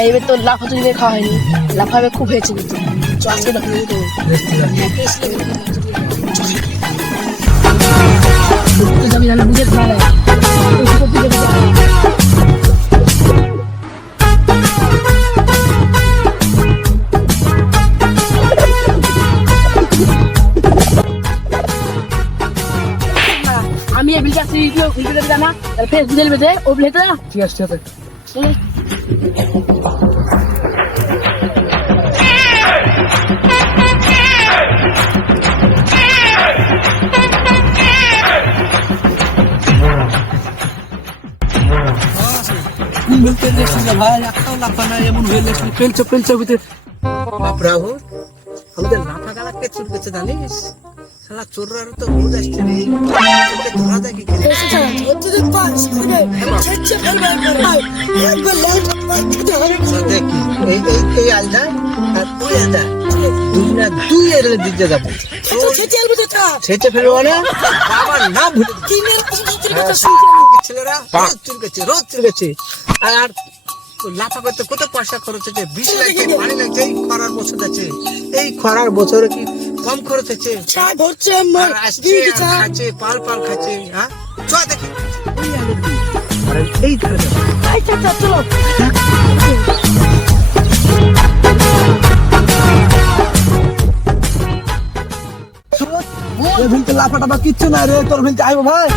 এবার তো লাফা তুলে খাওয়া হয়নি, লাফাবে খুব হয়েছে কিন্তু আজকে যাবি জানা বুঝে খাওয়া আমি এই বিলটা ভিডিও জানা ফেসবুকে দেবে ও বিলটা ঠিক আছে ঠিক আছে ভাই একটাও লাফা নাই এমন হয়ে পেলছে ভিতরে বাপরাহু আমাদের লাফা গালা কে চুর গেছে জানিস শালা চোররা তো বুঝ আসছে রে ধরা যায় কি করে তুই পাস করে ছেচ্ছে ফেলবে একবার লাইট দেখি এই আলদা আর তুই আলদা দুই এর দিকে যাবে ছেচ্ছে আলবো যেটা ছেচ্ছে ফেলবো না বাবা না ভুলে কিনের ছেলেরা রোজ চুর গেছে আর লাফা করতে কত পয়সা খরচ হচ্ছে 20 লাখ পানি লাগছে এই খরার বছর আছে এই খরার বছরে কি কম খরচ হচ্ছে চা ধরছে খাচ্ছে পাল খাচ্ছে হ্যাঁ চ দেখি এই ধরে চলো ভিলতে লাফা টাফা কিচ্ছু না রে তোর ভিলতে আইবো ভাই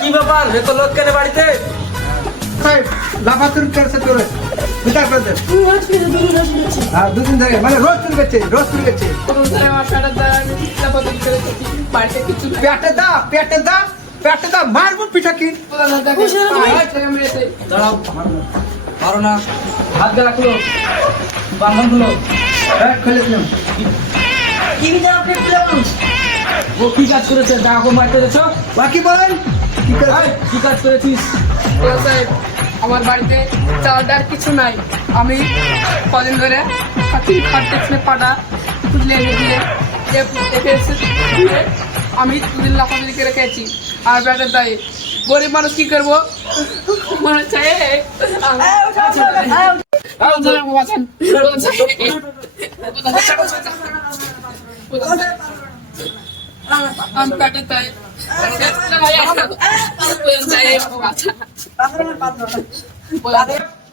কি ব্যাপার এত লোক কেন বাড়িতে লাফা চুরি করছে তোরে বিচার করে দে দুদিন ধরে মানে রোজ চুরি করছে পেটে দা মারবো পিঠা কি দাঁড়াও মারো না হাত গেলা খুলো বান্ধন খুলো খুলে দিলাম ও কি কাজ করেছে ডাকো মারতে দেছ বাকি বলেন কি কাজ করেছিস সাহেব আমার বাড়িতে চাল ডাল কিছু নাই আমি কদিন ধরে খাটতে পাটা খুঁজলে এনে দিয়ে আমি দুদিন লাফালাফি করে রেখেছি আর ব্যাটার দায়ে গরিব মানুষ কি করবো মনে হচ্ছে আমি ব্যাটার দায়ে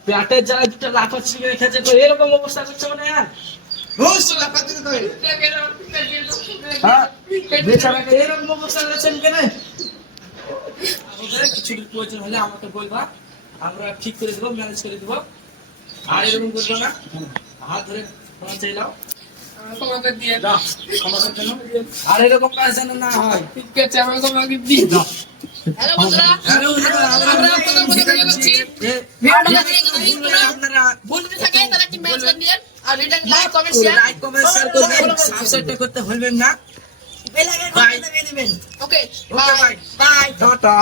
পেটের জায়গাটা লাফা ছিঁড়ে রেখেছে তো এরকম অবস্থা করছে মানে বেচারাকে এরকম অবস্থা করেছেন কেন কিছু প্রয়োজন হলে আমাকে বলবা আমরা ঠিক করে দেবো ম্যানেজ করে দেবো আর এরকম করবো না হাত ধরে ক্ষমা চাইলাম তোমাকে দিয়ে আর এরকম কাজ যেন না হয় ঠিক আছে আমি তোমাকে দিয়ে দাও হ্যালো বন্ধুরা আমরা প্রথম কথা বলছি আপনারা বন্ধু থাকে তারা কি মেসেজ দিবেন আর এটা লাইক কমেন্ট শেয়ার করবেন সাবস্ক্রাইব করতে ভুলবেন না bell icon okay bye bye tata